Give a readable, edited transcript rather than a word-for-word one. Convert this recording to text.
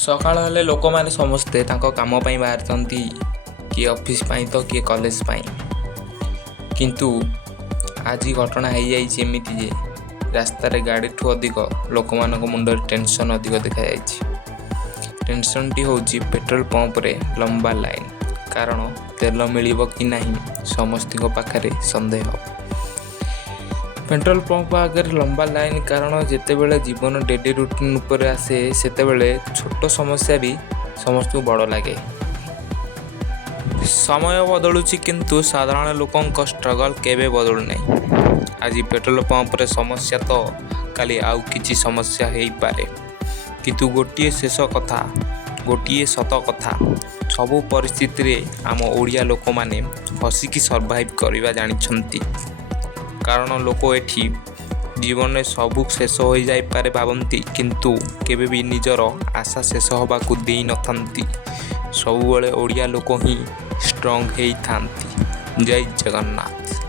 ସକାଳ ହେଲେ ଲୋକମାନେ ସମସ୍ତେ ତାଙ୍କ କାମ ପାଇଁ ବାହାରିଥାନ୍ତି, କିଏ ଅଫିସ୍ ପାଇଁ ତ କିଏ କଲେଜ ପାଇଁ। କିନ୍ତୁ ଆଜି ଘଟଣା ହେଇଯାଇଛି ଏମିତି ଯେ ରାସ୍ତାରେ ଗାଡ଼ିଠୁ ଅଧିକ ଲୋକମାନଙ୍କ ମୁଣ୍ଡରେ ଟେନସନ୍ ଅଧିକ ଦେଖାଯାଇଛି। ଟେନସନ୍ଟି ହେଉଛି ପେଟ୍ରୋଲ ପମ୍ପରେ ଲମ୍ବା ଲାଇନ୍। କାରଣ ତେଲ ମିଳିବ କି ନାହିଁ ସମସ୍ତଙ୍କ ପାଖରେ ସନ୍ଦେହ। ପେଟ୍ରୋଲ ପମ୍ପ ଆଗରେ ଲମ୍ବା ଲାଇନ୍ କାରଣ ଯେତେବେଳେ ଜୀବନ ଡେଲି ରୁଟିନ୍ ଉପରେ ଆସେ ସେତେବେଳେ ଛୋଟ ସମସ୍ୟା ବି ସମସ୍ତଙ୍କୁ ବଡ଼ ଲାଗେ। ସମୟ ବଦଳୁଛି କିନ୍ତୁ ସାଧାରଣ ଲୋକଙ୍କ ଷ୍ଟ୍ରଗଲ୍ କେବେ ବଦଳୁନାହିଁ। ଆଜି ପେଟ୍ରୋଲ ପମ୍ପରେ ସମସ୍ୟା ତ କାଲି ଆଉ କିଛି ସମସ୍ୟା ହେଇପାରେ। କିନ୍ତୁ ଗୋଟିଏ ସତ କଥା, ସବୁ ପରିସ୍ଥିତିରେ ଆମ ଓଡ଼ିଆ ଲୋକମାନେ ହସିକି ସର୍ଭାଇଭ୍ କରିବା ଜାଣିଛନ୍ତି। କାରଣ ଲୋକ ଏଠି ଜୀବନରେ ସବୁ ଶେଷ ହୋଇଯାଇପାରେ ଭାବନ୍ତି, କିନ୍ତୁ କେବେ ବି ନିଜର ଆଶା ଶେଷ ହେବାକୁ ଦେଇନଥାନ୍ତି। ସବୁବେଳେ ଓଡ଼ିଆ ଲୋକ ହିଁ ଷ୍ଟ୍ରଙ୍ଗ ହେଇଥାନ୍ତି। ଜୟ ଜଗନ୍ନାଥ।